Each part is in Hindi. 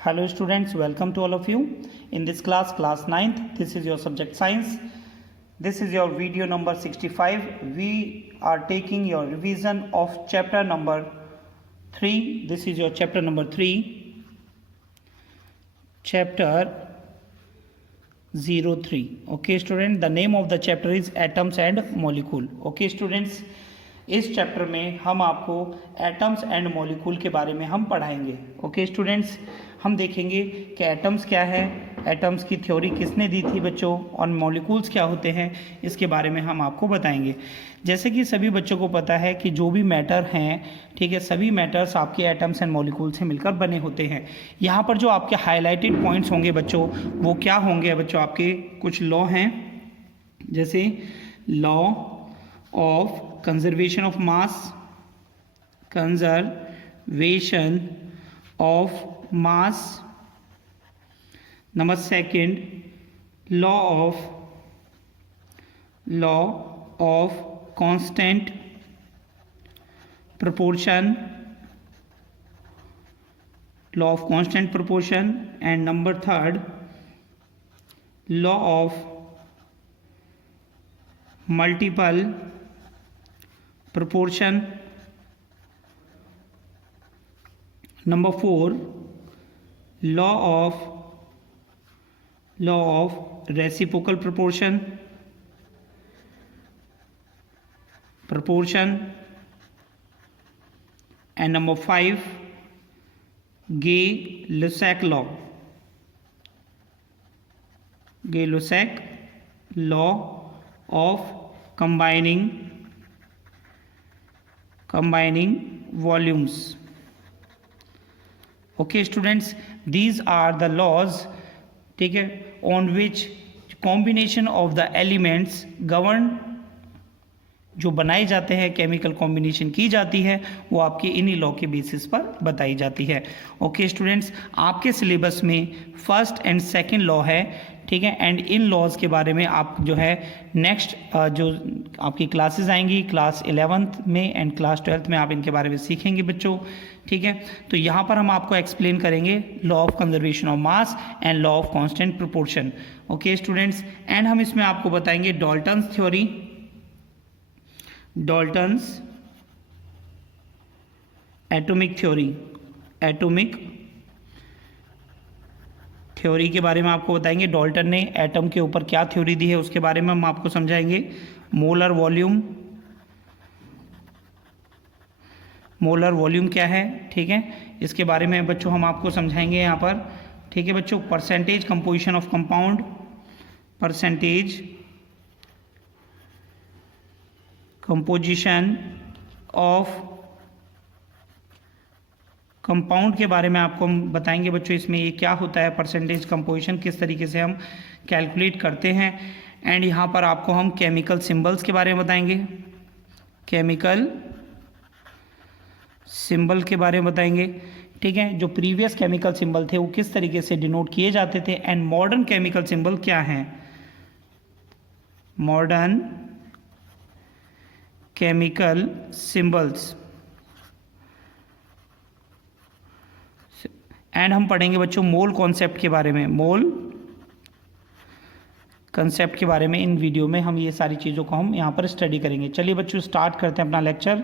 Hello students, welcome to all of you. In this class 9th, this is your subject science. This is your video number 65. We are taking your revision of chapter number 3. This is your chapter number 3. Chapter 03. Okay student, the name of the chapter is Atoms and Molecule. Okay students, इस चैप्टर में हम आपको एटम्स एंड मॉलिक्यूल के बारे में हम पढ़ाएंगे. ओके स्टूडेंट्स, हम देखेंगे कि एटम्स क्या है, एटम्स की थ्योरी किसने दी थी बच्चों, और मॉलिक्यूल्स क्या होते हैं इसके बारे में हम आपको बताएंगे. जैसे कि सभी बच्चों को पता है कि जो भी मैटर हैं, ठीक है, सभी मैटर्स आपके एटम्स एंड मॉलिक्यूल से मिलकर बने होते हैं. यहाँ पर जो आपके हाईलाइटेड पॉइंट्स होंगे बच्चों, वो क्या होंगे बच्चों, आपके कुछ लॉ हैं, जैसे law of conservation of mass, conservation of mass. Number second, law of constant proportion, law of constant proportion. And number third, law of multiple proportion. Number 4, law of reciprocal proportion. And number 5, Gay-Lussac law. Gay-Lussac law of combining volumes. Okay students, these are the laws, ठीक है, on which combination of the elements govern, जो बनाए जाते हैं, केमिकल कॉम्बिनेशन की जाती है, वो आपके इन्हीं लॉ के बेसिस पर बताई जाती है. ओके स्टूडेंट्स, आपके सिलेबस में फर्स्ट एंड सेकंड लॉ है, ठीक है, एंड इन लॉज के बारे में आप जो है नेक्स्ट जो आपकी क्लासेस आएंगी क्लास 11th में एंड क्लास 12th में आप इनके बारे में सीखेंगे बच्चों. ठीक है, तो यहाँ पर हम आपको एक्सप्लेन करेंगे law of conservation of mass and law of constant proportion. Okay students, and हम इसमें आपको बताएंगे Dalton's theory, Dalton's atomic theory के बारे में आपको बताएंगे. डाल्टन ने एटम के ऊपर क्या थ्योरी दी है उसके बारे में हम आपको समझाएंगे. मोलर वॉल्यूम क्या है, ठीक है, इसके बारे में बच्चों हम आपको समझाएंगे यहाँ पर. ठीक है बच्चों, percentage composition of compound, percentage composition of compound के बारे में आपको हम बताएंगे बच्चों. इसमें ये क्या होता है, परसेंटेज कंपोजिशन किस तरीके से हम कैलकुलेट करते हैं. एंड यहाँ पर आपको हम केमिकल सिंबल्स के बारे में बताएंगे, केमिकल सिंबल के बारे में बताएंगे. ठीक है, जो प्रीवियस केमिकल सिंबल थे वो किस तरीके से डिनोट किए जाते थे, एंड मॉडर्न केमिकल सिंबल क्या हैं, मॉडर्न केमिकल सिंबल्स. एंड हम पढ़ेंगे बच्चों मोल कॉन्सेप्ट के बारे में, मोल कॉन्सेप्ट के बारे में. इन वीडियो में हम ये सारी चीज़ों को हम यहाँ पर स्टडी करेंगे. चलिए बच्चों स्टार्ट करते हैं अपना लेक्चर.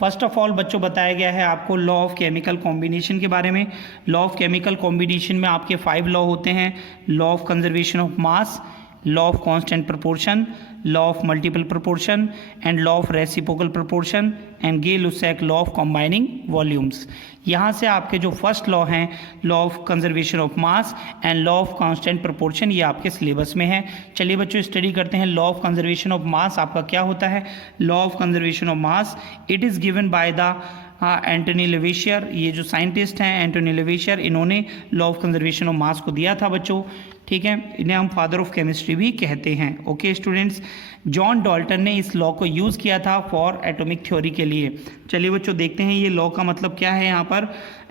फर्स्ट ऑफ ऑल बच्चों बताया गया है आपको लॉ ऑफ केमिकल कॉम्बिनेशन के बारे में. लॉ ऑफ केमिकल कॉम्बिनेशन में आपके 5 लॉ होते हैं. Law of conservation of mass, law of constant proportion, law of multiple proportion and law of reciprocal proportion and Gay Lussac law of combining volumes. यहाँ से आपके जो फर्स्ट लॉ हैं, law of conservation of mass and law of constant proportion, ये आपके सिलेबस में है. चलिए बच्चों स्टडी करते हैं. Law of conservation of mass आपका क्या होता है. Law of conservation of mass, it is given by the Antoine Lavoisier. ये जो साइंटिस्ट हैं एंटोनी लेवेशियर, इन्होंने law of conservation of mass को दिया था बच्चों. ठीक है, इन्हें हम फादर ऑफ केमिस्ट्री भी कहते हैं. ओके स्टूडेंट्स, जॉन डाल्टन ने इस लॉ को यूज़ किया था फॉर एटॉमिक थ्योरी के लिए. चलिए बच्चों देखते हैं ये लॉ का मतलब क्या है यहाँ पर.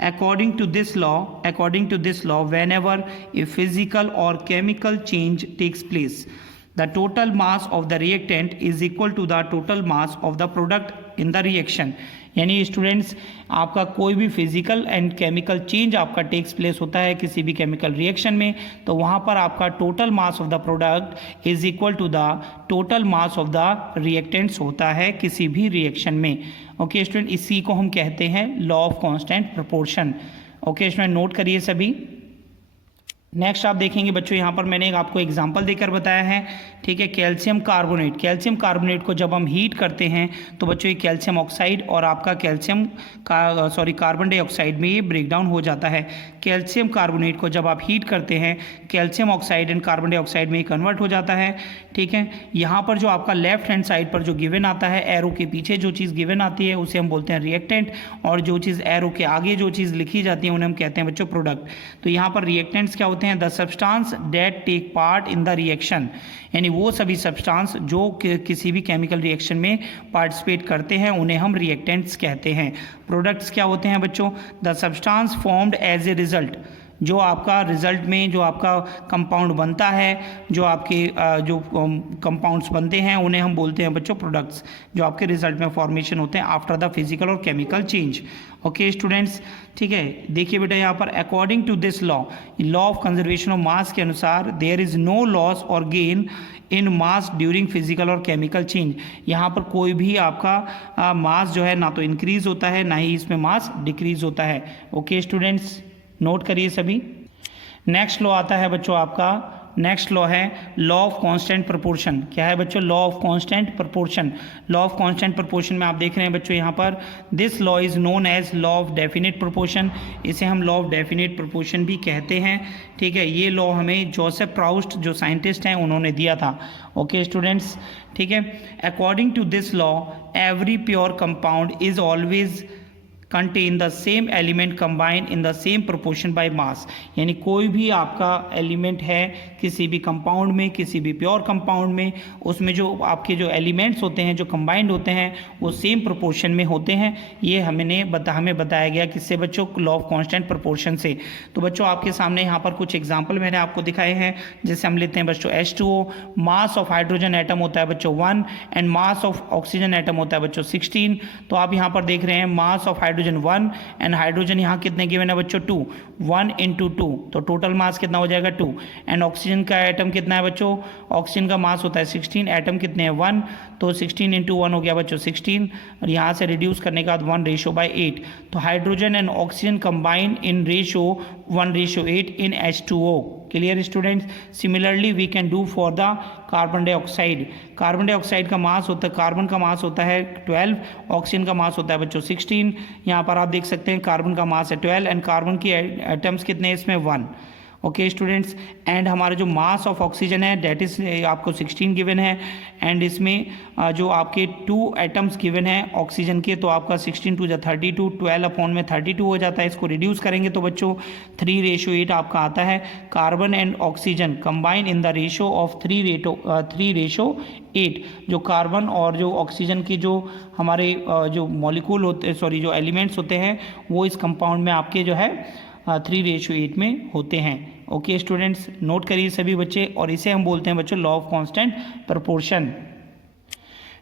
According to this law whenever a physical और chemical change takes place, the total mass of the reactant is equal to the total mass of the product in the reaction. यानी स्टूडेंट्स आपका कोई भी फिजिकल एंड केमिकल चेंज आपका टेक्स प्लेस होता है किसी भी केमिकल रिएक्शन में, तो वहाँ पर आपका total mass of the product is equal to the total mass of the reactants होता है किसी भी रिएक्शन में। ओके स्टूडेंट, इसी को हम कहते हैं law of constant proportion. Okay student, note करिए सभी। नेक्स्ट आप देखेंगे बच्चों, यहाँ पर मैंने आपको एग्जांपल देकर बताया है, ठीक है। कैल्शियम कार्बोनेट, कैल्शियम कार्बोनेट को जब हम हीट करते हैं तो बच्चों ये कैल्शियम ऑक्साइड और आपका कैल्शियम का कार्बन डाइऑक्साइड में ये ब्रेक डाउन हो जाता है। कैल्शियम कार्बोनेट को जब आप हीट करते हैं calcium oxide and carbon dioxide में ये कन्वर्ट हो जाता है, ठीक है। यहाँ पर जो आपका लेफ्ट हैंड साइड पर जो गिवन आता है, एरो के पीछे जो चीज़ गिवन आती है उसे हम बोलते हैं रिएक्टेंट, और जो चीज़ एरो के आगे जो चीज़ लिखी जाती है उन्हें हम कहते हैं बच्चों प्रोडक्ट। तो यहाँ पर रिएक्टेंट्स क्या होते हैं? The substance that take part in the reaction, यानी वो सभी सब्सटेंस जो किसी भी केमिकल रिएक्शन में पार्टिसिपेट करते हैं उन्हें हम रिएक्टेंट्स कहते हैं। प्रोडक्ट्स क्या होते हैं बच्चों? The substance formed as a result, जो आपका रिजल्ट में जो आपका कंपाउंड बनता है, जो आपके जो कंपाउंड्स बनते हैं उन्हें हम बोलते हैं बच्चों प्रोडक्ट्स, जो आपके रिजल्ट में फॉर्मेशन होते हैं आफ्टर द फिजिकल और केमिकल चेंज। ओके स्टूडेंट्स, ठीक है। देखिए बेटा यहाँ पर according to this law of conservation of mass के अनुसार देयर इज नो लॉस और gain in mass during physical और केमिकल चेंज। यहाँ पर कोई भी आपका मास जो है ना तो इंक्रीज होता है ना ही इसमें मास डिक्रीज होता है। ओके स्टूडेंट्स, नोट करिए सभी। नेक्स्ट लॉ आता है बच्चों आपका, नेक्स्ट लॉ है लॉ ऑफ कांस्टेंट प्रोपोर्शन। क्या है बच्चों? Law of constant proportion. Law of constant proportion में आप देख रहे हैं बच्चों यहाँ पर this law is known as law of definite proportion. इसे हम लॉ ऑफ डेफिनेट प्रोपोर्शन भी कहते हैं, ठीक है। ये लॉ हमें जोसेफ प्राउस्ट जो साइंटिस्ट हैं उन्होंने दिया था। ओके स्टूडेंट्स, ठीक है। According to this law every pure compound is always contain the same element combine in the same proportion by mass, यानी कोई भी आपका एलिमेंट है किसी भी कंपाउंड में, किसी भी प्योर कंपाउंड में, उसमें जो आपके जो एलिमेंट्स होते हैं जो कंबाइंड होते हैं वो सेम प्रोपोर्शन में होते हैं। ये हमें बताया गया किससे बच्चों? लॉ ऑफ कांस्टेंट प्रोपोर्शन से। तो बच्चों आपके सामने यहाँ पर कुछ एग्जाम्पल मैंने आपको दिखाए हैं, जैसे हम लेते हैं बच्चों H2O, mass of hydrogen atom होता है बच्चों 1 and mass of oxygen atom होता है बच्चों 16। तो आप यहाँ पर देख रहे हैं mass of hydrogen 1 and hydrogen यहाँ कितने गिवन है बच्चों? 2, 1 into 2, तो टोटल मास कितना हो जाएगा? 2। एंड ऑक्सीजन का एटम कितना है बच्चों? ऑक्सीजन का मास होता है 16, एटम कितने हैं? 1, तो 16 into 1 हो गया बच्चों 16, और यहाँ से रिड्यूस करने के बाद 1:8। तो hydrogen and oxygen combine in ratio 1:8 in H2O। Clear students? Similarly we can do for the carbon dioxide. Carbon dioxide का मास होता है, कार्बन का मास होता है 12, ऑक्सीजन का मास होता है बच्चों 16। यहाँ पर आप देख सकते हैं कार्बन का मास है 12 एंड कार्बन की एटम्स कितने हैं इसमें? 1। ओके स्टूडेंट्स, एंड हमारा जो मास ऑफ ऑक्सीजन है डेट इज आपको 16 गिवन है, एंड इसमें जो आपके 2 एटम्स गिवन है ऑक्सीजन के, तो आपका 16 2 32, 12 अपॉन में 32 हो जाता है। इसको रिड्यूस करेंगे तो बच्चों 3:8 आपका आता है। Carbon and oxygen combine in the ratio of 3:8। जो कार्बन और जो ऑक्सीजन की जो हमारे जो मॉलिक्यूल होते सॉरी जो एलिमेंट्स होते हैं वो इस कंपाउंड में आपके जो है 3:8 में होते हैं। ओके स्टूडेंट्स, नोट करिए सभी बच्चे, और इसे हम बोलते हैं बच्चों law of constant proportion.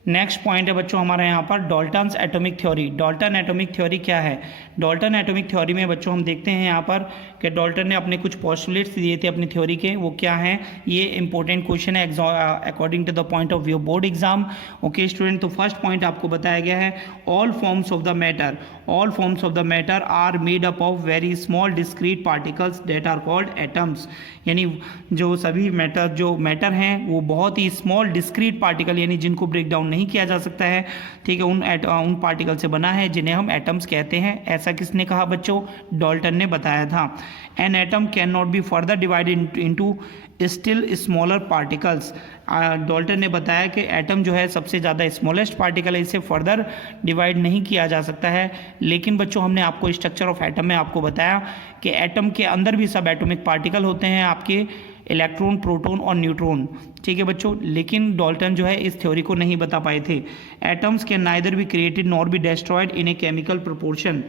Next point है बच्चों हमारा यहाँ पर Dalton's atomic theory. Dalton atomic theory क्या है? डाल्टन एटॉमिक थ्योरी में बच्चों हम देखते हैं यहाँ पर कि डाल्टन ने अपने कुछ पोस्टुलेट्स दिए थे अपनी थ्योरी के, वो क्या हैं? ये इंपॉर्टेंट क्वेश्चन है according to the point of view board exam. Okay student, तो फर्स्ट पॉइंट आपको बताया गया है all forms of the matter are made up of very small discrete particles that are called atoms, यानी जो सभी मैटर हैं वो बहुत ही स्मॉल डिस्क्रीट पार्टिकल यानी जिनको ब्रेक डाउन नहीं किया जा सकता है, ठीक है, उन पार्टिकल से बना है जिन्हें हम एटम्स कहते हैं। ऐसा किसने कहा बच्चों? डाल्टन ने बताया था। N atom can not be further divided into still smaller particles. Dalton ने बताया कि एटम जो है सबसे ज़्यादा स्मॉलेस्ट पार्टिकल है, इसे फर्दर डिवाइड नहीं किया जा सकता है। लेकिन बच्चों हमने आपको स्ट्रक्चर ऑफ एटम में आपको बताया कि एटम के अंदर भी सब एटॉमिक पार्टिकल होते हैं आपके इलेक्ट्रॉन, प्रोटॉन और न्यूट्रॉन, ठीक है बच्चों। लेकिन डाल्टन जो है इस थ्योरी को नहीं बता पाए थे। Atoms can neither be created nor be destroyed in a chemical proportion,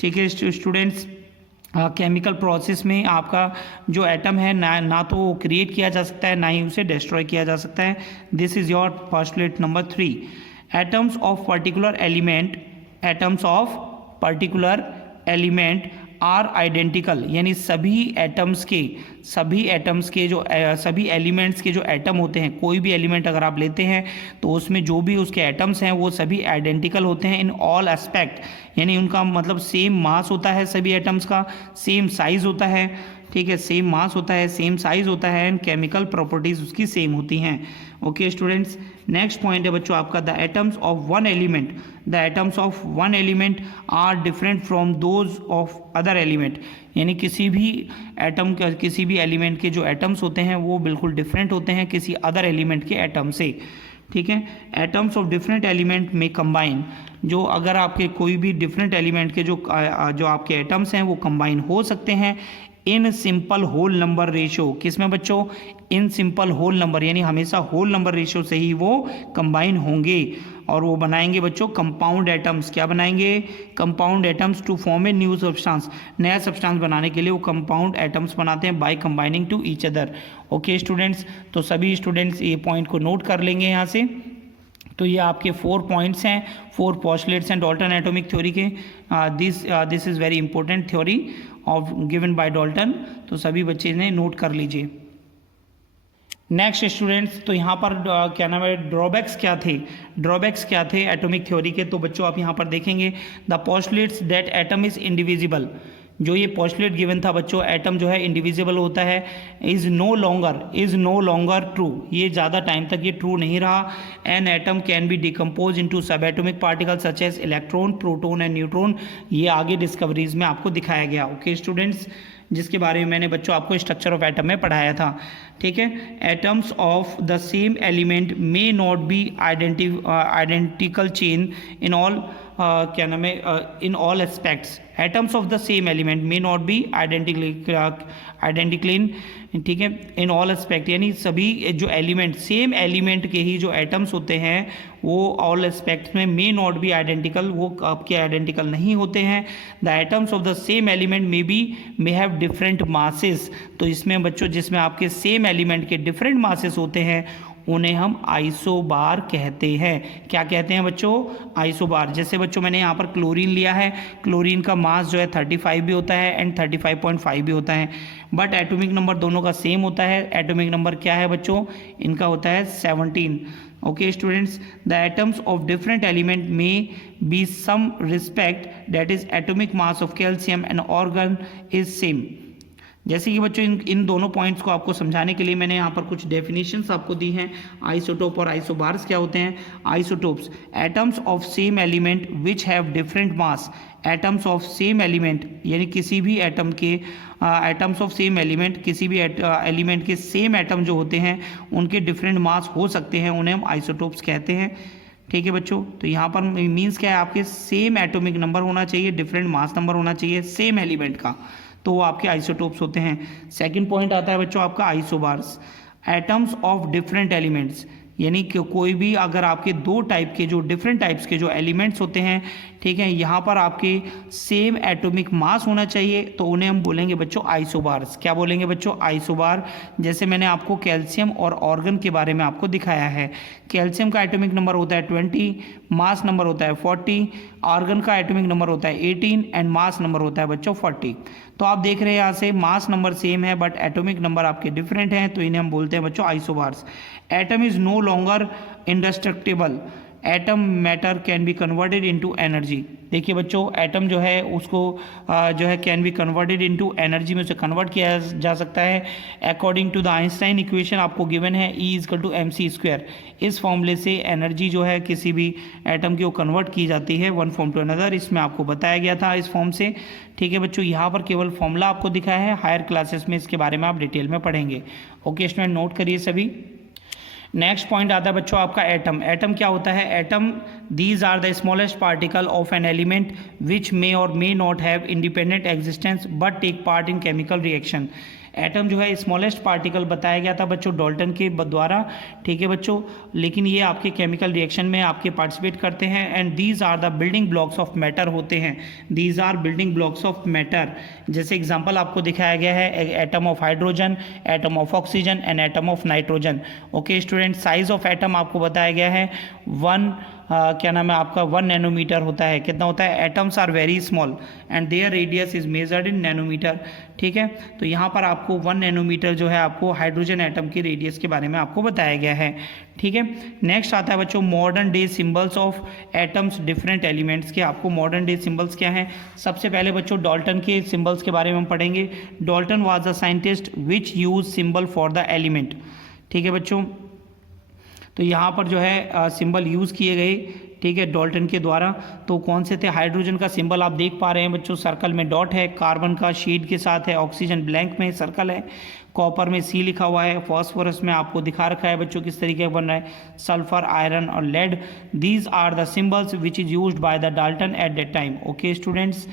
ठीक है स्टूडेंट्स। केमिकल प्रोसेस में आपका जो एटम है ना तो क्रिएट किया जा सकता है ना ही उसे डिस्ट्रॉय किया जा सकता है। This is your postulate number 3। Atoms of particular atoms of particular element are identical, यानी सभी एटम्स के जो सभी एलिमेंट्स के जो एटम होते हैं, कोई भी एलिमेंट अगर आप लेते हैं तो उसमें जो भी उसके एटम्स हैं वो सभी आइडेंटिकल होते हैं इन ऑल एस्पेक्ट, यानी उनका मतलब सेम मास होता है, सभी एटम्स का सेम साइज होता है, ठीक है, सेम मास होता है, सेम साइज होता है, एंड केमिकल प्रॉपर्टीज उसकी सेम होती हैं। ओके स्टूडेंट्स, नेक्स्ट पॉइंट है बच्चों आपका, the atoms of one element are different from those of other element, यानी किसी भी एलिमेंट के जो एटम्स होते हैं वो बिल्कुल डिफरेंट होते हैं किसी अदर एलिमेंट के एटम से, ठीक है। एटम्स ऑफ डिफरेंट एलिमेंट में कंबाइन, जो अगर आपके कोई भी डिफरेंट एलिमेंट के जो आपके एटम्स हैं वो कंबाइन हो सकते हैं in simple whole number ratio, किसमें बच्चों, इन सिंपल होल नंबर, यानी हमेशा होल नंबर रेशियो से ही वो कंबाइन होंगे और वो बनाएंगे बच्चों कंपाउंड एटम्स। क्या बनाएंगे, compound atoms to form a new substance, नया सब्सटेंस बनाने के लिए वो कंपाउंड एटम्स बनाते हैं by combining to each other. Okay students, तो सभी स्टूडेंट्स ये पॉइंट को नोट कर लेंगे यहाँ से। तो ये आपके 4 पॉइंट्स हैं, 4 पोस्टुलेट्स हैं डाल्टन एटॉमिक थ्योरी के। This is very important theory of given by Dalton, तो सभी बच्चे इन्हें नोट कर लीजिए। नेक्स्ट स्टूडेंट्स, तो यहाँ पर क्या नाम है, ड्रॉबैक्स क्या थे एटॉमिक थ्योरी के, तो बच्चों आप यहाँ पर देखेंगे the postulates that atom is indivisible, जो ये पोस्टुलेट गिवन था बच्चों, एटम जो है इंडिविजिबल होता है, इज़ नो लॉन्गर ट्रू, ये ज़्यादा टाइम तक ये ट्रू नहीं रहा। An atom can be decompose into sub atomic particle such as electron, proton and neutron, ये आगे डिस्कवरीज में आपको दिखाया गया। ओके स्टूडेंट्स, जिसके बारे में मैंने बच्चों आपको स्ट्रक्चर ऑफ एटम में पढ़ाया था, ठीक है। Atoms of the same element may not be identical chain in all क्या नाम है, in all aspects, atoms of the same element may not be identical, ठीक है, इन ऑल एस्पेक्ट, यानी सभी जो एलिमेंट, सेम एलिमेंट के ही जो एटम्स होते हैं वो ऑल एस्पेक्ट्स में मे नॉट बी आइडेंटिकल, वो आपके आइडेंटिकल नहीं होते हैं। The atoms of the same element may have different masses, तो इसमें बच्चों जिसमें आपके सेम एलिमेंट के डिफरेंट मासेस होते हैं उन्हें हम आइसोबार कहते हैं। क्या कहते हैं बच्चों, आइसोबार। जैसे बच्चों मैंने यहाँ पर क्लोरीन लिया है, क्लोरीन का मास जो है 35 भी होता है एंड 35.5 भी होता है, बट एटॉमिक नंबर दोनों का सेम होता है। एटॉमिक नंबर क्या है बच्चों, इनका होता है 17। Okay students, the atoms of different element may be some respect, that is atomic mass of calcium and argon is same. जैसे कि बच्चों इन दोनों पॉइंट्स को आपको समझाने के लिए मैंने यहाँ पर कुछ डेफिनेशंस आपको दी हैं। आइसोटोप और आइसोबार्स क्या होते हैं। Isotopes, atoms of same element which have different mass, atoms of same element यानी किसी भी एटम के एटम्स ऑफ सेम एलिमेंट, किसी भी एलिमेंट के सेम एटम जो होते हैं उनके डिफरेंट मास हो सकते हैं, उन्हें हम आइसोटोप्स कहते हैं। ठीक है बच्चों, तो यहाँ पर मीन्स क्या है, आपके सेम एटॉमिक नंबर होना चाहिए, डिफरेंट मास नंबर होना चाहिए सेम एलिमेंट का, तो वो आपके आइसोटोप्स होते हैं। सेकंड पॉइंट आता है बच्चों आपका isobars, atoms of different elements, यानी कि कोई भी अगर आपके दो टाइप के जो डिफरेंट टाइप्स के जो एलिमेंट्स होते हैं, ठीक है, यहाँ पर आपके सेम एटॉमिक मास होना चाहिए, तो उन्हें हम बोलेंगे बच्चों आइसोबार्स। क्या बोलेंगे बच्चों, आइसोबार। जैसे मैंने आपको कैल्शियम और ऑर्गन के बारे में आपको दिखाया है, कैल्शियम का एटॉमिक नंबर होता है 20, मास नंबर होता है 40, ऑर्गन का एटॉमिक नंबर होता है 18 एंड मास नंबर होता है बच्चों 40। तो आप देख रहे हैं यहाँ से मास नंबर सेम है बट एटॉमिक नंबर आपके डिफरेंट हैं, तो इन्हें हम बोलते हैं बच्चों isobars. Atom is no longer indestructible, atom matter can be converted into energy. देखिए बच्चों, एटम जो है उसको जो है can be converted into energy में उसे कन्वर्ट किया जा सकता है। According to the Einstein equation आपको गिवन है E=mc²। इस फॉर्मूले से एनर्जी जो है किसी भी एटम की वो कन्वर्ट की जाती है वन फॉर्म टू अनदर, इसमें आपको बताया गया था इस फॉर्म से। ठीक है बच्चों, यहाँ पर केवल फॉर्मूला आपको दिखाया है, हायर क्लासेस में इसके बारे में आप डिटेल में पढ़ेंगे। ओके स्टूडेंट, नोट करिए सभी। नेक्स्ट पॉइंट आता है बच्चों आपका एटम। एटम क्या होता है, atom these are the smallest particle of an element which may or may not have independent existence but take part in chemical reaction. Atom जो है स्मॉलेस्ट पार्टिकल बताया गया था बच्चों डाल्टन के द्वारा, ठीक है बच्चों, लेकिन ये आपके केमिकल रिएक्शन में आपके पार्टिसिपेट करते हैं and these are the building blocks of matter होते हैं। These are building blocks of matter. जैसे एग्जांपल आपको दिखाया गया है, atom of hydrogen, atom of oxygen and atom of nitrogen. Okay student, size of atom आपको बताया गया है 1 क्या नाम है आपका 1 नैनोमीटर होता है। कितना होता है? Atoms are very small and their radius is measured in nanometer. ठीक है, तो यहाँ पर आपको 1 नैनोमीटर जो है आपको हाइड्रोजन एटम की रेडियस के बारे में आपको बताया गया है। ठीक है, नेक्स्ट आता है बच्चों modern day symbols of atoms different elements के। आपको मॉडर्न डे सिंबल्स क्या हैं? सबसे पहले बच्चों डाल्टन के सिंबल्स के बारे में हम पढ़ेंगे। Dalton was the scientist which use symbol for the element. ठीक है बच्चों, तो यहाँ पर जो है सिंबल यूज़ किए गए, ठीक है, डाल्टन के द्वारा। तो कौन से थे? हाइड्रोजन का सिंबल आप देख पा रहे हैं बच्चों, सर्कल में डॉट है, कार्बन का शीट के साथ है, ऑक्सीजन ब्लैंक में सर्कल है, कॉपर में सी लिखा हुआ है, फॉस्फोरस में आपको दिखा रखा है बच्चों किस तरीके का बन रहा है, सल्फर, आयरन और lead. These are the symbols which is used by the Dalton at that time. Okay students,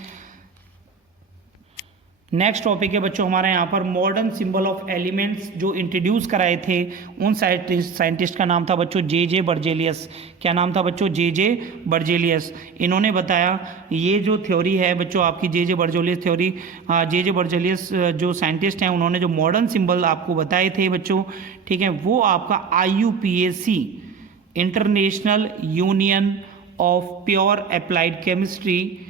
next topic है बच्चों हमारा यहाँ पर मॉडर्न सिंबल ऑफ एलिमेंट्स जो इंट्रोड्यूस कराए थे उन साइंटिस्ट का नाम था बच्चों जे बर्जेलियस। क्या नाम था बच्चों? जे बर्जेलियस। इन्होंने बताया, ये जो थ्योरी है बच्चों आपकी जे बर्जेलियस थ्योरी, जे बर्जेलियस जो साइंटिस्ट हैं उन्होंने जो मॉडर्न सिंबल आपको बताए थे बच्चों, ठीक है, वो आपका IUPAC international union of pure applied chemistry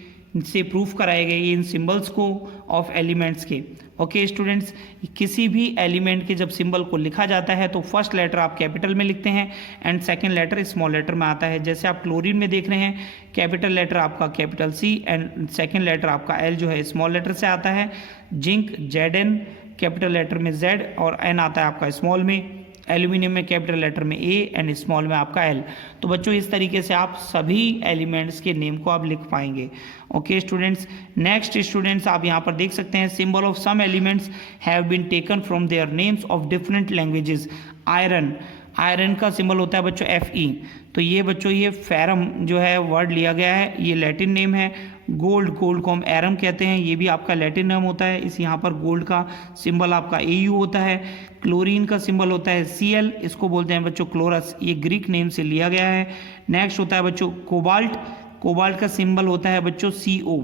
से प्रूफ कराए गए इन सिंबल्स को ऑफ एलिमेंट्स के। ओके स्टूडेंट्स, किसी भी एलिमेंट के जब सिंबल को लिखा जाता है तो फर्स्ट लेटर आप कैपिटल में लिखते हैं and second letter small letter में आता है। जैसे आप क्लोरीन में देख रहे हैं, कैपिटल लेटर आपका capital C and second letter आपका L जो है स्मॉल लेटर से आता है। जिंक ZN कैपिटल लेटर में Z और N आता है आपका स्मॉल में। एल्यूमिनियम में कैपिटल लेटर में A एंड स्मॉल में आपका L। तो बच्चों इस तरीके से आप सभी एलिमेंट्स के नेम को आप लिख पाएंगे। ओके स्टूडेंट्स, नेक्स्ट स्टूडेंट्स आप यहाँ पर देख सकते हैं symbol of some elements have been taken from their names of different languages. Iron का सिंबल होता है बच्चों Fe। तो ये बच्चों ये फेरम जो है वर्ड लिया गया है, ये लैटिन नेम है। गोल्ड को हम एरम कहते हैं, ये भी आपका लैटिन नेम होता है। इस यहाँ पर गोल्ड का सिंबल आपका Au होता है। क्लोरीन का सिंबल होता है Cl, इसको बोलते हैं बच्चों क्लोरस, ये ग्रीक नेम से लिया गया है। नेक्स्ट होता है बच्चों कोबाल्ट का सिंबल होता है बच्चों Co,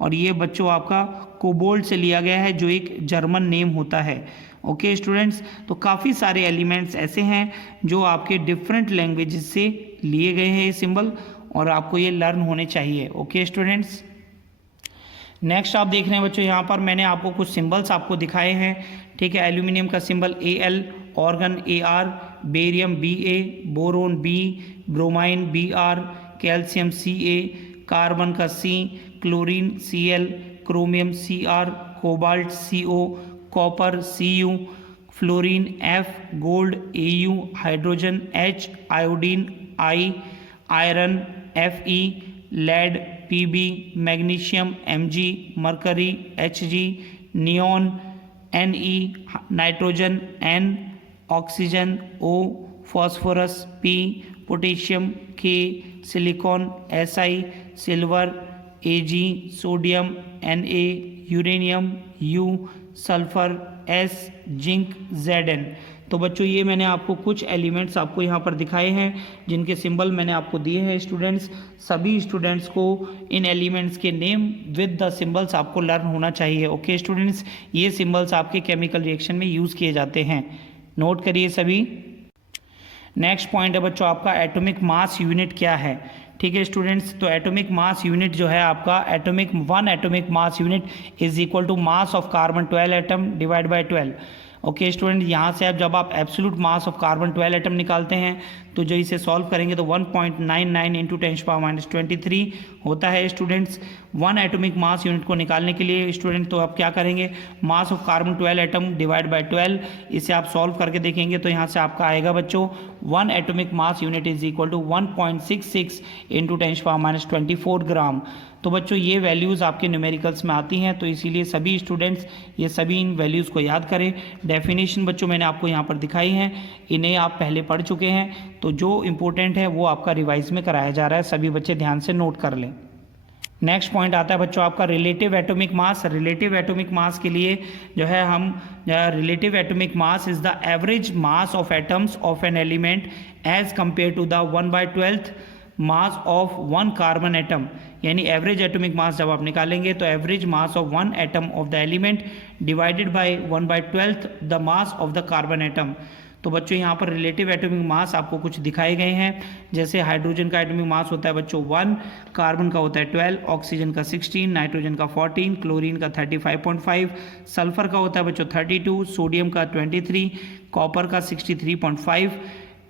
और ये बच्चों आपका कोबोल्ट से लिया गया है जो एक जर्मन नेम होता है। ओके स्टूडेंट्स, तो काफ़ी सारे एलिमेंट्स ऐसे हैं जो आपके डिफरेंट लैंग्वेजेस से लिए गए हैं ये सिंबल, और आपको ये लर्न होने चाहिए। ओके स्टूडेंट्स, नेक्स्ट आप देख रहे हैं बच्चों यहाँ पर मैंने आपको कुछ सिंबल्स आपको दिखाए हैं। ठीक है, एल्यूमिनियम का symbol Al, argon Ar, barium Ba, boron B, bromine Br, calcium Ca, carbon का C, chlorine Cl, chromium Cr, cobalt Co, copper Cu, fluorine F, gold Au, hydrogen H, iodine I, iron Fe, lead Pb, magnesium Mg, mercury Hg, neon Ne, nitrogen N, oxygen O, phosphorus P, potassium K, silicon Si, silver Ag, sodium Na, uranium U, sulphur S, zinc Zn। तो बच्चों ये मैंने आपको कुछ एलिमेंट्स आपको यहाँ पर दिखाए हैं जिनके सिंबल मैंने आपको दिए हैं। स्टूडेंट्स, सभी स्टूडेंट्स को इन एलिमेंट्स के नेम विद द सिंबल्स आपको लर्न होना चाहिए। ओके स्टूडेंट्स, ये सिंबल्स आपके केमिकल रिएक्शन में यूज़ किए जाते हैं, नोट करिए सभी। नेक्स्ट पॉइंट है बच्चों आपका एटॉमिक मास यूनिट क्या है। ठीक है स्टूडेंट्स, तो एटॉमिक मास यूनिट जो है आपका one atomic mass unit is equal to mass of carbon 12 atom divide by 12। Okay student, यहाँ से जब आप absolute mass of carbon 12 atom निकालते हैं तो जो इसे सॉल्व करेंगे तो 1.99 इंटू 10⁻23 होता है। Students, one atomic mass unit को निकालने के लिए स्टूडेंट तो आप क्या करेंगे, मास of carbon 12 atom divide by 12, इसे आप सॉल्व करके देखेंगे तो यहाँ से आपका आएगा बच्चों one atomic mass unit is equal to 1.66 into 10⁻24 gram. तो बच्चों ये वैल्यूज़ आपके न्यूमेरिकल्स में आती हैं, तो इसीलिए सभी स्टूडेंट्स ये सभी इन वैल्यूज़ को याद करें। डेफिनेशन बच्चों मैंने आपको यहाँ पर दिखाई हैं, इन्हें आप पहले पढ़ चुके हैं, तो जो इम्पोर्टेंट है वो आपका रिवाइज में कराया जा रहा है, सभी बच्चे ध्यान से नोट कर लें। नेक्स्ट पॉइंट आता है बच्चों आपका relative atomic mass. Relative atomic mass के लिए जो है हम relative atomic mass is the average mass of atoms of an element as compare to the 1/12 mass of one carbon atom. यानी एवरेज एटॉमिक मास जब आप निकालेंगे तो average mass of one atom of the element divided by 1/12 the mass of the carbon atom. तो बच्चों यहाँ पर रिलेटिव एटॉमिक मास आपको कुछ दिखाए गए हैं, जैसे हाइड्रोजन का एटॉमिक मास होता है बच्चों 1, कार्बन का होता है 12, ऑक्सीजन का 16, नाइट्रोजन का 14, क्लोरीन का 35.5, सल्फर का होता है बच्चों 32, सोडियम का 23, कॉपर का 63.5,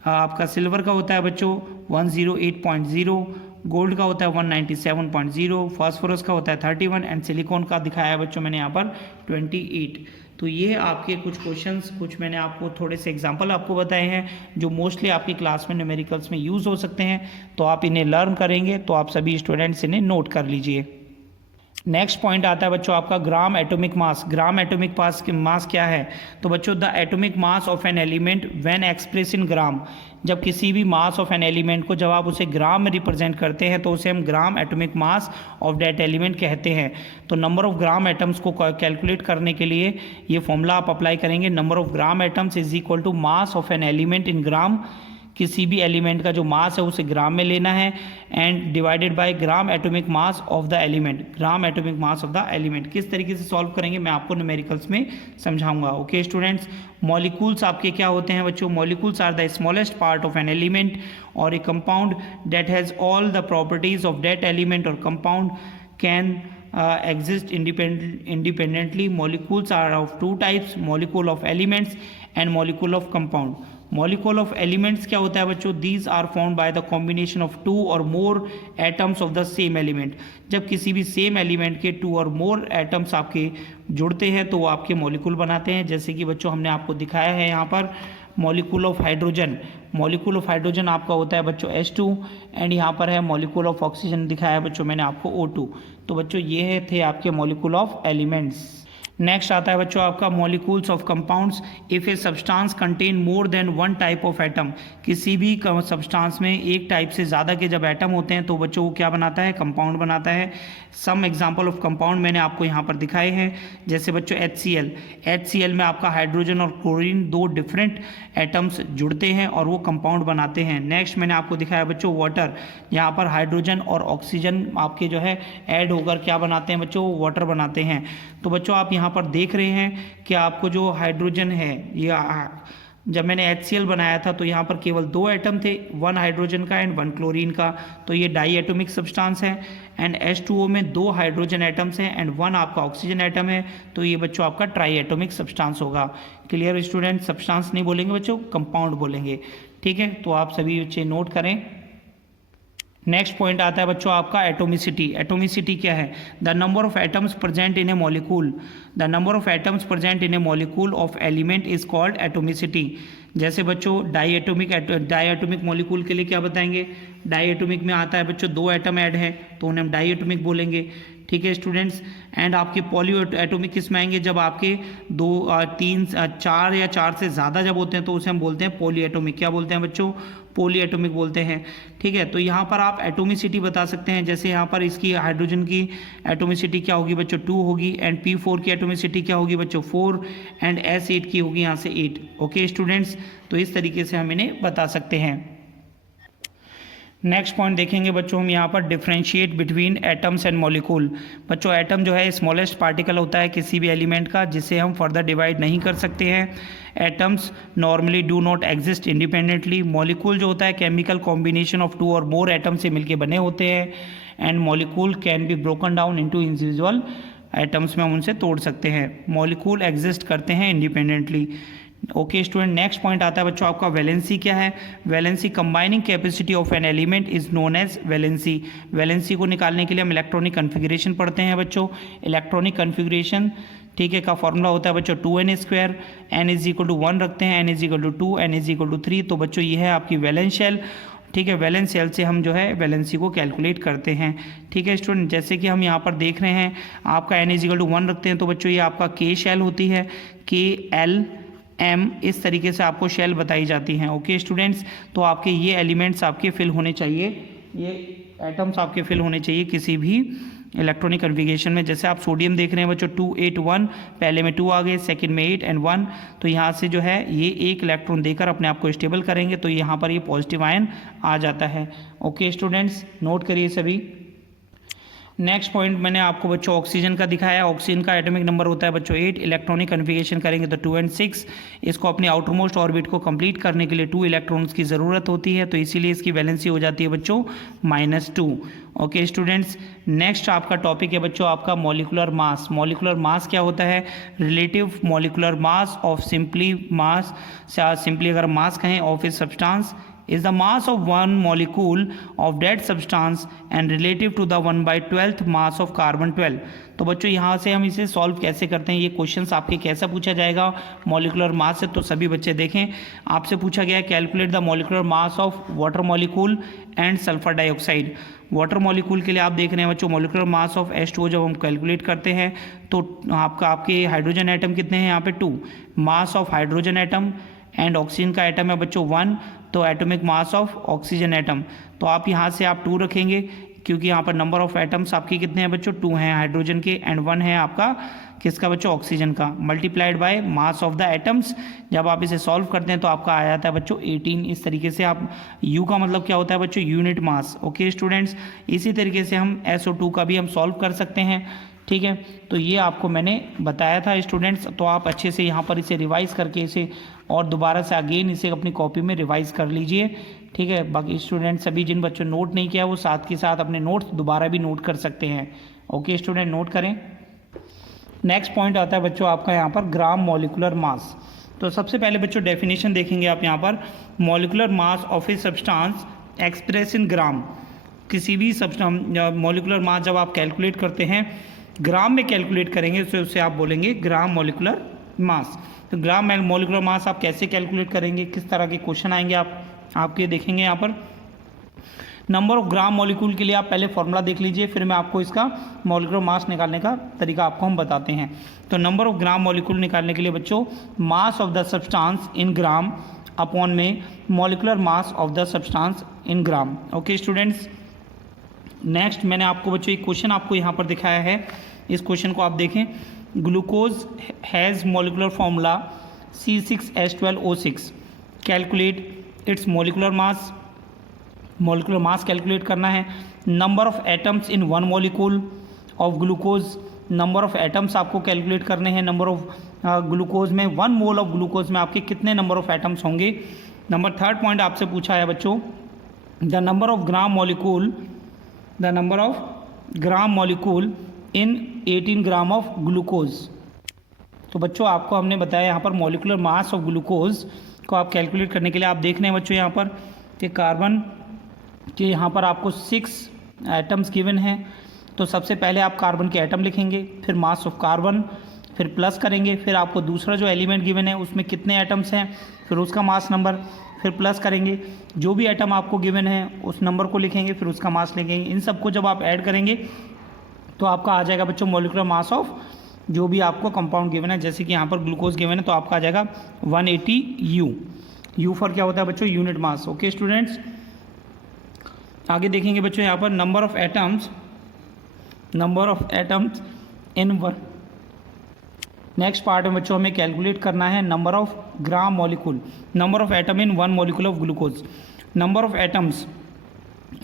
आपका सिल्वर का होता है बच्चों 108.0, गोल्ड का होता है 197.0, फास्फोरस का होता है 31 एंड सिलिकॉन का दिखाया है बच्चों मैंने यहाँ पर 28। तो ये आपके कुछ क्वेश्चंस, कुछ मैंने आपको थोड़े से एग्जांपल आपको बताए हैं जो मोस्टली आपकी क्लास में न्यूमेरिकल्स में यूज़ हो सकते हैं। तो आप इन्हें लर्न करेंगे तो आप सभी स्टूडेंट्स इन्हें नोट कर लीजिए। नेक्स्ट पॉइंट आता है बच्चों आपका ग्राम एटॉमिक मास। ग्राम एटॉमिक मास क्या है? तो बच्चों the atomic mass of an element when express in gram. जब किसी भी मास ऑफ एन एलिमेंट को जब आप उसे ग्राम में रिप्रेजेंट करते हैं तो उसे हम gram atomic mass of that element कहते हैं। तो नंबर ऑफ ग्राम एटम्स को कैलकुलेट करने के लिए ये फॉर्मूला आप अप्लाई करेंगे। Number of gram atoms is equal to mass of an element in gram. किसी भी एलिमेंट का जो मास है उसे ग्राम में लेना है and divided by gram atomic mass of the element. Gram atomic mass of the element किस तरीके से सॉल्व करेंगे मैं आपको न्यूमेरिकल्स में समझाऊंगा। ओके स्टूडेंट्स, मॉलिक्यूल्स आपके क्या होते हैं बच्चों? Molecules are the smallest part of an element or a compound that has all the properties of that element or compound can exist independently. Molecules are of two types, molecule of elements and molecule of compound. Molecule of elements क्या होता है बच्चों? These are formed by the combination of two or more atoms of the same element. जब किसी भी सेम एलिमेंट के टू और मोर एटम्स आपके जुड़ते हैं तो वो आपके मॉलिक्यूल बनाते हैं। जैसे कि बच्चों हमने आपको दिखाया है यहाँ पर molecule of hydrogen. Molecule of hydrogen आपका होता है बच्चों H2 एंड यहाँ पर है मॉलिक्यूल ऑफ ऑक्सीजन दिखाया है बच्चों मैंने आपको O2। तो बच्चों ये थे आपके मॉलिक्यूल ऑफ एलिमेंट्स। नेक्स्ट आता है बच्चों आपका molecules of compounds. If a substance contain more than one type of atom, किसी भी सब्सटेंस में एक टाइप से ज़्यादा के जब एटम होते हैं तो बच्चों वो क्या बनाता है? कंपाउंड बनाता है। सम एग्जांपल ऑफ कंपाउंड मैंने आपको यहाँ पर दिखाए हैं, जैसे बच्चों HCl। HCl में आपका हाइड्रोजन और क्लोरीन दो डिफरेंट एटम्स जुड़ते हैं और वो कंपाउंड बनाते हैं। नेक्स्ट मैंने आपको दिखाया बच्चों वाटर, यहाँ पर हाइड्रोजन और ऑक्सीजन आपके जो है ऐड होकर क्या बनाते हैं बच्चों? वाटर बनाते हैं। तो बच्चों आप यहाँ पर देख रहे हैं कि आपको जो हाइड्रोजन है ये जब मैंने HCl बनाया था तो यहाँ पर केवल दो एटम थे, वन हाइड्रोजन का एंड वन क्लोरीन का, तो ये डाई एटॉमिक सब्सटेंस है। एंड H2O में दो हाइड्रोजन एटम्स हैं एंड वन आपका ऑक्सीजन एटम है, तो ये बच्चों आपका ट्राई एटॉमिक सब्सटेंस होगा। Clear student? सब्सटेंस नहीं बोलेंगे बच्चों, कंपाउंड बोलेंगे। ठीक है, तो आप सभी बच्चे नोट करें। नेक्स्ट पॉइंट आता है बच्चों आपका एटोमिसिटी। एटोमिसिटी क्या है? The number of atoms present in A molecule. The number of atoms present in A molecule of element is called atomicity. जैसे बच्चों डाई एटॉमिक मॉलिक्यूल के लिए क्या बताएंगे? डाई एटॉमिक में आता है बच्चों दो एटम ऐड है तो उन्हें हम डाई एटॉमिक बोलेंगे। ठीक है स्टूडेंट्स। एंड आपके पॉली एटॉमिक किस में आएंगे? जब आपके दो तीन चार या चार से ज़्यादा जब होते हैं तो उसे हम बोलते हैं पॉली एटॉमिक। क्या बोलते हैं बच्चों? पॉली एटॉमिक बोलते हैं। ठीक है, तो यहाँ पर आप एटोमिसिटी बता सकते हैं। जैसे यहाँ पर इसकी हाइड्रोजन की एटोमिसिटी क्या होगी बच्चों? 2 होगी एंड P4 की एटोमिसिटी क्या होगी बच्चों? 4 एंड S8 की होगी यहाँ से 8। ओके स्टूडेंट्स, तो इस तरीके से हम इन्हें बता सकते हैं। नेक्स्ट पॉइंट देखेंगे बच्चों हम यहाँ पर differentiate between atoms and molecule. बच्चों एटम जो है स्मॉलेस्ट पार्टिकल होता है किसी भी एलिमेंट का जिसे हम फर्दर डिवाइड नहीं कर सकते हैं। Atoms normally do not exist independently. Molecule जो होता है केमिकल कॉम्बिनेशन ऑफ टू और मोर एटम से मिलकर बने होते हैं and molecule can be broken down into individual atoms में हम उनसे तोड़ सकते हैं। मॉलिक्यूल एग्जिस्ट करते हैं independently. Okay student, next point आता है बच्चों आपका वैलेंसी क्या है? Valency combining capacity of an element is known as valency. Valency को निकालने के लिए हम इलेक्ट्रॉनिक कन्फिग्रेशन पढ़ते हैं बच्चों। इलेक्ट्रॉनिक कन्फिग्रेशन ठीक है का फॉर्मूला होता है बच्चों 2n²। n is equal to 1 रखते हैं, n is equal to 2, n is equal to 3। तो बच्चों ये है आपकी वैलेंस शेल। ठीक है, वैलेंस शेल से हम जो है वैलेंसी को कैलकुलेट करते हैं। ठीक है स्टूडेंट, जैसे कि हम यहाँ पर देख रहे हैं आपका n इज इक्वल टू 1 रखते हैं तो बच्चों ये आपका K शेल होती है, KLM इस तरीके से आपको शेल बताई जाती हैं। ओके स्टूडेंट्स, तो आपके ये एलिमेंट्स आपके फिल होने चाहिए, ये एटम्स आपके फिल होने चाहिए किसी भी इलेक्ट्रॉनिक कन्फिग्रेशन में। जैसे आप सोडियम देख रहे हैं बच्चों 2 8 1, पहले में 2 आ गए, सेकंड में 8 एंड 1। तो यहाँ से जो है ये एक इलेक्ट्रॉन देकर अपने आप को स्टेबल करेंगे तो यहाँ पर ये पॉजिटिव आयन आ जाता है। ओके स्टूडेंट्स, नोट करिए सभी। नेक्स्ट पॉइंट मैंने आपको बच्चों ऑक्सीजन का दिखाया। ऑक्सीजन का एटॉमिक नंबर होता है बच्चों 8। इलेक्ट्रॉनिक कन्फिगरेशन करेंगे तो 2 और 6। इसको अपनी आउटर मोस्ट ऑर्बिट को कंप्लीट करने के लिए 2 इलेक्ट्रॉन्स की ज़रूरत होती है, तो इसीलिए इसकी वैलेंसी हो जाती है बच्चों -2। ओके स्टूडेंट्स, नेक्स्ट आपका टॉपिक है बच्चों आपका मॉलिकुलर मास। मॉलिकुलर मास क्या होता है? Relative molecular mass of simply mass, simply अगर मास कहें of a substance is the mass of one molecule of that substance and relative to the 1/12th mass of carbon 12। तो बच्चों यहाँ से हम इसे सॉल्व कैसे करते हैं, ये क्वेश्चंस आपके कैसा पूछा जाएगा मॉलिकुलर मास से। तो सभी बच्चे देखें, आपसे पूछा गया है calculate the molecular mass of water molecule and sulphur dioxide. Water molecule के लिए आप देख रहे हैं बच्चों मॉलिकुलर मास ऑफ H2O जब हम कैलकुलेट करते हैं तो आपके हाइड्रोजन एटम कितने हैं यहाँ पे 2, mass of hydrogen atom, and oxygen का एटम है बच्चों 1, तो atomic mass of oxygen atom. तो आप यहाँ से आप 2 रखेंगे क्योंकि यहाँ पर नंबर ऑफ एटम्स आपके कितने हैं बच्चों 2 हैं हाइड्रोजन के, एंड 1 है आपका किसका बच्चों ऑक्सीजन का, multiplied by mass of the atoms. जब आप इसे सॉल्व करते हैं तो आपका आ जाता है बच्चों 18। इस तरीके से आप U का मतलब क्या होता है बच्चों यूनिट मास। ओके स्टूडेंट्स, इसी तरीके से हम SO2 का भी हम सॉल्व कर सकते हैं, ठीक है। तो ये आपको मैंने बताया था स्टूडेंट्स, तो आप अच्छे से यहाँ पर इसे रिवाइज करके इसे और दोबारा से अगेन इसे अपनी कॉपी में रिवाइज कर लीजिए, ठीक है। बाकी स्टूडेंट सभी जिन बच्चों नोट नहीं किया वो साथ के साथ अपने नोट्स दोबारा भी नोट कर सकते हैं। ओके स्टूडेंट, नोट करें। नेक्स्ट पॉइंट आता है बच्चों आपका यहाँ पर ग्राम मॉलिकुलर मास। तो सबसे पहले बच्चों डेफिनेशन देखेंगे आप यहाँ पर, molecular mass of a substance express in gram. किसी भी सब्सटेंस मॉलिकुलर मास जब आप कैलकुलेट करते हैं ग्राम में कैलकुलेट करेंगे तो उससे आप बोलेंगे ग्राम मॉलिकुलर मास। तो ग्राम मॉलिकुलर मास आप कैसे कैलकुलेट करेंगे, किस तरह के क्वेश्चन आएंगे आपके देखेंगे यहाँ पर। नंबर ऑफ ग्राम मॉलिक्यूल के लिए आप पहले फॉर्मूला देख लीजिए, फिर मैं आपको इसका मॉलिकुलर मास निकालने का तरीका आपको हम बताते हैं। तो नंबर ऑफ ग्राम मॉलिक्यूल निकालने के लिए बच्चों mass of the substance in gram upon में molecular mass of the substance in gram. Okay students, next मैंने आपको बच्चों एक क्वेश्चन आपको यहाँ पर दिखाया है, इस क्वेश्चन को आप देखें। Glucose has molecular formula C6H12O6, calculate its molecular mass. Molecular mass calculate करना है। Number of atoms in one molecule of glucose, number of atoms आपको कैलकुलेट करने हैं। नंबर ऑफ ग्लूकोज में 1 मोल ऑफ ग्लूकोज में आपके कितने नंबर ऑफ एटम्स होंगे। नंबर 3rd पॉइंट आपसे पूछा है बच्चों the number of gram molecule, the number of gram molecule in 18 gram of glucose. तो बच्चों आपको हमने बताया यहाँ पर मॉलिकुलर मास ऑफ ग्लूकोज को आप कैलकुलेट करने के लिए आप देख रहे हैं बच्चों यहाँ पर कि कार्बन के यहाँ पर आपको 6 एटम्स गिवन हैं। तो सबसे पहले आप कार्बन के एटम लिखेंगे, फिर मास ऑफ कार्बन, फिर प्लस करेंगे, फिर आपको दूसरा जो एलिमेंट गिवन है उसमें कितने एटम्स हैं, फिर उसका मास नंबर, फिर प्लस करेंगे, जो भी एटम आपको गिवन है उस नंबर को लिखेंगे, फिर उसका मास लिखेंगे। इन सबको जब आप ऐड करेंगे तो आपका आ जाएगा बच्चों मॉलिकुलर मास ऑफ जो भी आपको कंपाउंड गिवन है। जैसे कि यहाँ पर ग्लूकोज गिवन है तो आपका आ जाएगा 180 U फॉर क्या होता है बच्चों यूनिट मास। ओके स्टूडेंट्स, आगे देखेंगे बच्चों यहाँ पर number of atoms in one. Next part में बच्चों हमें कैलकुलेट करना है number of gram molecule, number of atom in 1 molecule of glucose. Number of atoms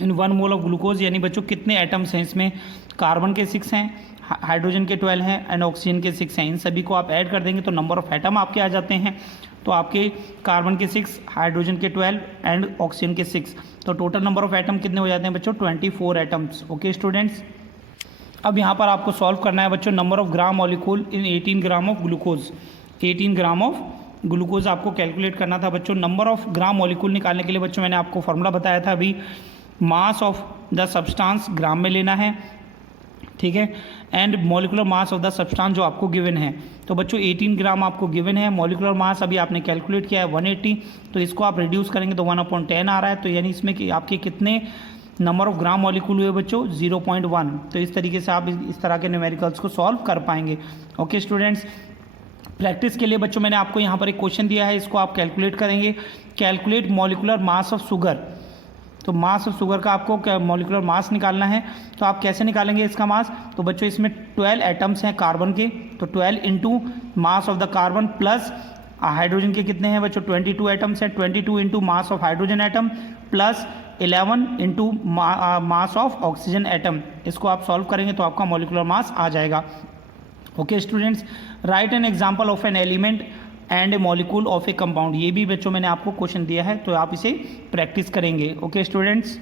in 1 mole of glucose यानी बच्चों कितने एटम्स हैं इसमें, कार्बन के 6 हैं, हाइड्रोजन के 12 हैं एंड ऑक्सीजन के 6 हैं। इन सभी को आप ऐड कर देंगे तो नंबर ऑफ एटम आपके आ जाते हैं। तो आपके कार्बन के 6, हाइड्रोजन के 12 एंड ऑक्सीजन के 6, तो टोटल नंबर ऑफ एटम कितने हो जाते हैं बच्चों 24 एटम्स। ओके स्टूडेंट्स, अब यहाँ पर आपको सॉल्व करना है बच्चों number of gram molecule in 18 gram of glucose. 18 gram of glucose आपको कैलकुलेट करना था बच्चों। नंबर ऑफ ग्राम मॉलिक्यूल निकालने के लिए बच्चों मैंने आपको फॉर्मूला बताया था अभी, मास ऑफ द सब्सटेंस ग्राम में लेना है, ठीक है, and molecular mass of the substance जो आपको गिवन है। तो बच्चों 18 ग्राम आपको गिवन है, मॉलिकुलर मास अभी आपने कैलकुलेट किया है 180, तो इसको आप रिड्यूस करेंगे तो 1/10 आ रहा है। तो यानी इसमें कि आपके कितने नंबर ऑफ ग्राम मॉलिक्यूल हुए बच्चों 0.1। तो इस तरीके से आप इस तरह के न्यूमेरिकल्स को सॉल्व कर पाएंगे। ओके स्टूडेंट्स, प्रैक्टिस के लिए बच्चों मैंने आपको यहाँ पर एक क्वेश्चन दिया है, इसको आप कैलकुलेट करेंगे। Calculate molecular mass of sugar. तो मास ऑफ शुगर का आपको मॉलिकुलर मास निकालना है। तो आप कैसे निकालेंगे इसका मास, तो बच्चों इसमें 12 एटम्स हैं कार्बन के, तो 12 into mass of the carbon plus hydrogen के कितने हैं बच्चों 22 एटम्स हैं, 22 into mass of hydrogen atom plus 11 into mass of oxygen atom. इसको आप सॉल्व करेंगे तो आपका मॉलिकुलर मास आ जाएगा। Okay students, right an example of an element and A molecule of A compound. ये भी बच्चों मैंने आपको क्वेश्चन दिया है तो आप इसे प्रैक्टिस करेंगे। ओके स्टूडेंट्स,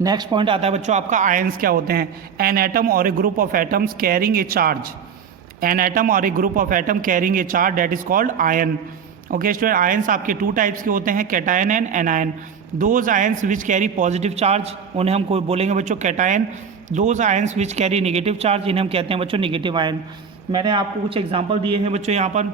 नेक्स्ट पॉइंट आता है बच्चों आपका आयंस क्या होते हैं। An atom or a group of atoms carrying a charge, an atom or a group of atom carrying a charge that is called ion. Okay student, ions आपके टू टाइप्स के होते हैं, cation and anion. Those ions which carry positive charge, उन्हें हम कोई बोलेंगे बच्चों cation. Those ions which carry negative charge, इन्हें हम कहते हैं बच्चों नेगेटिव आयन। मैंने आपको कुछ एग्जांपल दिए हैं बच्चों यहाँ पर।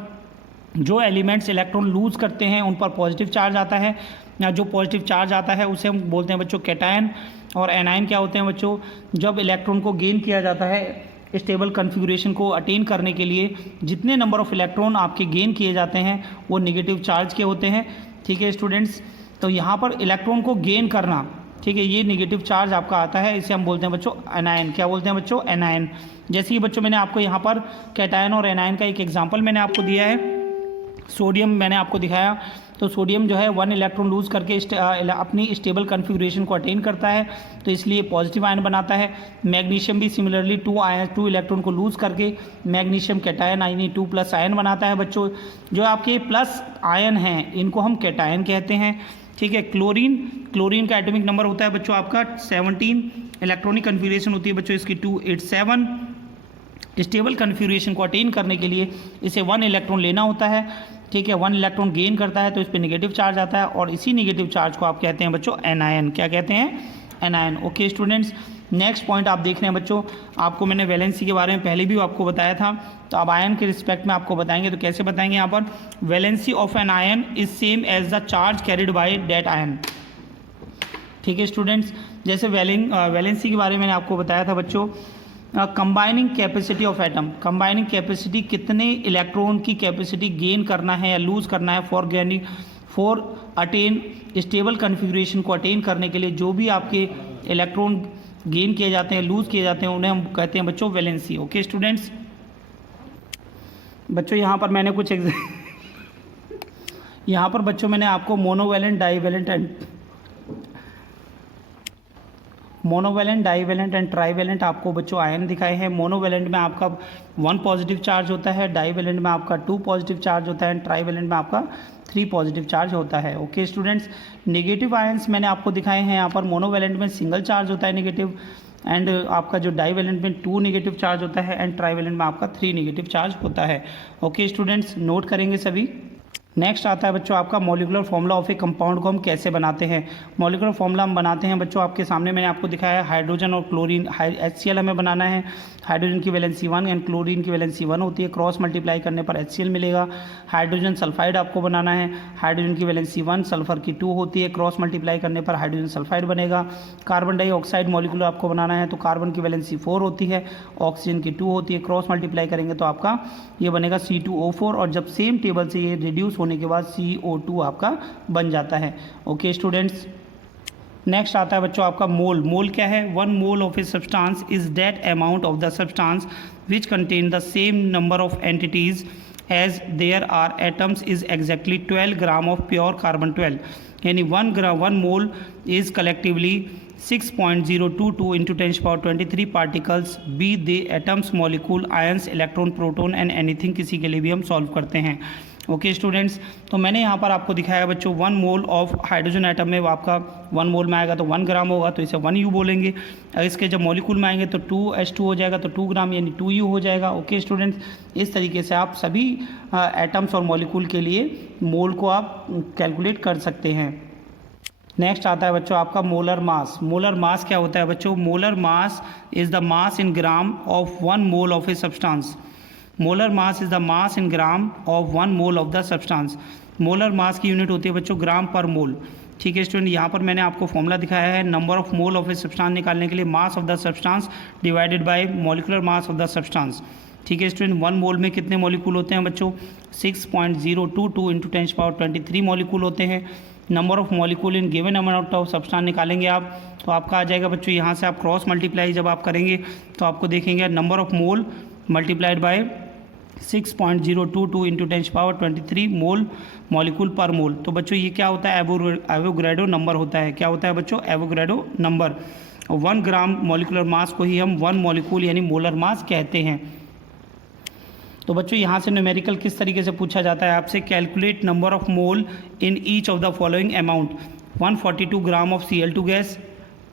जो एलिमेंट्स इलेक्ट्रॉन लूज करते हैं उन पर पॉजिटिव चार्ज आता है, या जो पॉजिटिव चार्ज आता है उसे हम बोलते हैं बच्चों कैटायन। और एनायन क्या होते हैं बच्चों, जब इलेक्ट्रॉन को गेन किया जाता है स्टेबल कन्फिगरेशन को अटेन करने के लिए, जितने नंबर ऑफ इलेक्ट्रॉन आपके गेन किए जाते हैं वो नेगेटिव चार्ज के होते हैं। ठीक है स्टूडेंट्स, तो यहाँ पर इलेक्ट्रॉन को गेन करना, ठीक है, ये नेगेटिव चार्ज आपका आता है, इसे हम बोलते हैं बच्चों एनायन। क्या बोलते हैं बच्चों, एनायन। जैसे कि बच्चों मैंने आपको यहाँ पर कैटायन और एनायन का एक एग्जांपल मैंने आपको दिया है। सोडियम मैंने आपको दिखाया, तो सोडियम जो है 1 इलेक्ट्रॉन लूज करके अपनी स्टेबल कन्फिगरेशन को अटेन करता है, तो इसलिए पॉजिटिव आयन बनाता है। मैग्नीशियम भी सिमिलरली 2 इलेक्ट्रॉन को लूज करके मैग्नीशियम कैटायन यानी 2+ आयन बनाता है बच्चों। जो आपके प्लस आयन हैं इनको हम कैटायन कहते हैं। ठीक है, क्लोरीन का एटॉमिक नंबर होता है बच्चों आपका 17, इलेक्ट्रॉनिक कन्फिगरेशन होती है बच्चों इसकी 287। स्टेबल कन्फिगरेशन को अटेन करने के लिए इसे 1 इलेक्ट्रॉन लेना होता है। ठीक है, 1 इलेक्ट्रॉन गेन करता है तो इस पर नेगेटिव चार्ज आता है, और इसी नेगेटिव चार्ज को आप कहते हैं बच्चों एनायन। क्या कहते हैं, anion. Okay students, next point आप देख रहे हैं बच्चों, आपको मैंने वैलेंसी के बारे में पहले भी आपको बताया था, तो अब आयन के रिस्पेक्ट में आपको बताएंगे। तो कैसे बताएंगे, यहाँ पर valency of an ion is same as the charge carried by that ion. ठीक है स्टूडेंट्स, जैसे वैलेंसी के बारे में मैंने आपको बताया था बच्चों, combining capacity of atom, combining capacity कितने इलेक्ट्रॉन की कैपेसिटी गेन करना है या लूज करना है फॉर अटेन स्टेबल कन्फिगरेशन को अटेन करने के लिए, जो भी आपके इलेक्ट्रॉन गेन किए जाते हैं, लूज किए जाते हैं, उन्हें हम कहते हैं बच्चों वैलेंसी। ओके स्टूडेंट्स, बच्चों यहाँ पर मैंने कुछ यहाँ पर बच्चों मैंने आपको मोनोवैलेंट, डाईवैलेंट एंड ट्राईवैलेंट आपको बच्चों आयन दिखाए हैं। मोनोवैलेंट में आपका 1 पॉजिटिव चार्ज होता है, डाईवैलेंट में आपका 2 पॉजिटिव चार्ज होता है, एंड ट्राईवैलेंट में आपका 3 पॉजिटिव चार्ज होता है। ओके स्टूडेंट्स, नेगेटिव आयंस मैंने आपको दिखाए हैं। यहाँ पर मोनोवैलेंट में सिंगल चार्ज होता है नेगेटिव, एंड आपका जो डाईवैलेंट में 2 नेगेटिव चार्ज होता है, एंड ट्राईवैलेंट में आपका 3 नेगेटिव चार्ज होता है। ओके स्टूडेंट्स, नोट करेंगे सभी। नेक्स्ट आता है बच्चों आपका molecular formula of A compound को हम कैसे बनाते हैं। मॉलिकुलर फॉर्मूला हम बनाते हैं बच्चों, आपके सामने मैंने आपको दिखाया है। हाइड्रोजन और क्लोरीन, HCl हमें बनाना है। हाइड्रोजन की वैलेंसी 1 एंड क्लोरीन की वैलेंसी 1 होती है, क्रॉस मल्टीप्लाई करने पर HCl मिलेगा। हाइड्रोजन सल्फाइड आपको बनाना है, हाइड्रोजन की वैलेंसी 1, सल्फर की 2 होती है, क्रॉस मल्टीप्लाई करने पर हाइड्रोजन सल्फाइड बनेगा। कार्बन डाइऑक्साइड मॉलिक्यूल आपको बनाना है, तो कार्बन की वैलेंसी 4 होती है, ऑक्सीजन की 2 होती है, क्रॉस मल्टीप्लाई करेंगे तो आपका ये बनेगा C2O4, और जब सेम टेबल से ये रिड्यूस होने के बाद CO2 आपका बन जाता है। ओके स्टूडेंट्स, नेक्स्ट आता है बच्चों आपका मोल। मोल क्या है, 1 mole of a substance is that amount of the substance which contain the same number of entities as there are atoms is exactly 12 gram of pure carbon 12, यानी 1 mole is collectively 6.022 into 10⁻23 particles, be they atoms, molecule, ions, electron, proton and anything, किसी के लिए भी हम सॉल्व करते हैं। ओके स्टूडेंट्स, तो मैंने यहाँ पर आपको दिखाया बच्चों 1 मोल ऑफ हाइड्रोजन आइटम में आपका 1 मोल में आएगा तो 1 ग्राम होगा, तो इसे 1U बोलेंगे। अगर इसके जब मॉलिक्यूल में आएंगे तो 2H2 हो जाएगा, तो 2 ग्राम यानी 2U हो जाएगा। ओके स्टूडेंट्स, इस तरीके से आप सभी एटम्स और मॉलिक्यूल के लिए मोल को आप कैलकुलेट कर सकते हैं। नेक्स्ट आता है बच्चों आपका मोलर मास। मोलर मास क्या होता है बच्चों, molar mass is the mass in gram of 1 mole of a substance. Molar mass is the mass in gram of 1 mole of the substance. Molar mass की यूनिट होती है बच्चों ग्राम पर मोल। ठीक है स्टूडेंट, यहाँ पर मैंने आपको फॉर्मूला दिखाया है number of mole of a substance निकालने के लिए, मास of the substance divided by molecular mass of the substance. ठीक है स्टूडेंट, 1 मोल में कितने मॉलिक्यूल होते हैं बच्चों, 6.022 इंटू 10⁻23 मॉलिक्यूल होते हैं। Number of molecule in given amount of substance निकालेंगे आप, तो आपका आ जाएगा बच्चों, यहाँ से आप क्रॉस मल्टीप्लाई जब आप करेंगे तो आपको देखेंगे number of mole multiplied by 6.022 into 10⁻23 mole molecule पर मोल। तो बच्चों ये क्या होता है, एवोगैड्रो नंबर होता है। क्या होता है बच्चों, एवोगैड्रो नंबर। 1 ग्राम मॉलिकुलर मास को ही हम 1 मॉलिक्यूल यानी मोलर मास कहते हैं। तो बच्चों यहाँ से न्यूमेरिकल किस तरीके से पूछा जाता है आपसे, calculate number of mole in each of the following amount, 142 gram of Cl2 gas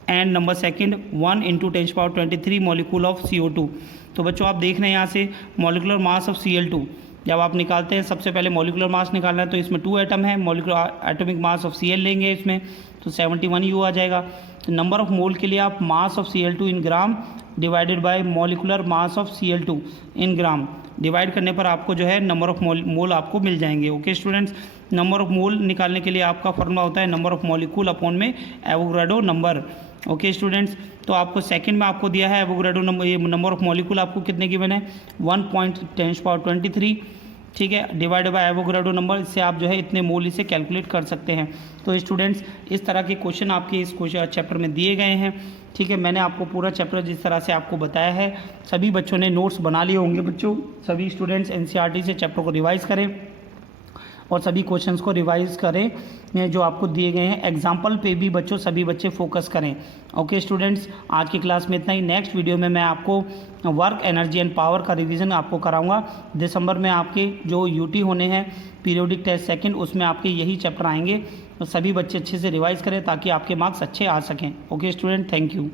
and number second 1 into 10⁻23 molecule of CO2। तो बच्चों आप देख रहे हैं यहाँ से मॉलिकुलर मास ऑफ Cl2 जब आप निकालते हैं, सबसे पहले मॉलिकुलर मास निकालना है, तो इसमें 2 एटम है, molecular atomic mass of Cl लेंगे इसमें, तो 71 U आ जाएगा। तो नंबर ऑफ मोल के लिए आप mass of Cl2 in gram divided by molecular mass of Cl2 in gram divide करने पर आपको जो है नंबर ऑफ मोल आपको मिल जाएंगे। Okay students, number of mole निकालने के लिए आपका फॉर्मूला होता है नंबर ऑफ मॉलिक्यूल अपॉन में एवोगैड्रो नंबर। ओके स्टूडेंट्स, तो आपको सेकंड में आपको दिया है एवोगैड्रो नंबर, ये नंबर ऑफ मॉलिक्यूल आपको कितने गिवन है 1.10⁻23, ठीक है, डिवाइड बाय एवोगैड्रो नंबर। इससे आप जो है इतने मोल इसे कैलकुलेट कर सकते हैं। तो स्टूडेंट्स इस तरह के क्वेश्चन आपके इस क्वेश्चन चैप्टर में दिए गए हैं, ठीक है। मैंने आपको पूरा चैप्टर जिस तरह से आपको बताया है, सभी बच्चों ने नोट्स बना लिए होंगे। बच्चों सभी स्टूडेंट्स NCERT से चैप्टर को रिवाइज़ करें और सभी क्वेश्चंस को रिवाइज करें जो आपको दिए गए हैं। एग्जाम्पल पे भी बच्चों सभी बच्चे फोकस करें। ओके स्टूडेंट्स, आज की क्लास में इतना ही। नेक्स्ट वीडियो में मैं आपको वर्क, एनर्जी एंड पावर का रिवीजन आपको कराऊंगा। दिसंबर में आपके जो UT होने हैं पीरियोडिक टेस्ट सेकंड, उसमें आपके यही चैप्टर आएंगे। तो सभी बच्चे अच्छे से रिवाइज करें ताकि आपके मार्क्स अच्छे आ सकें। Okay student, thank you.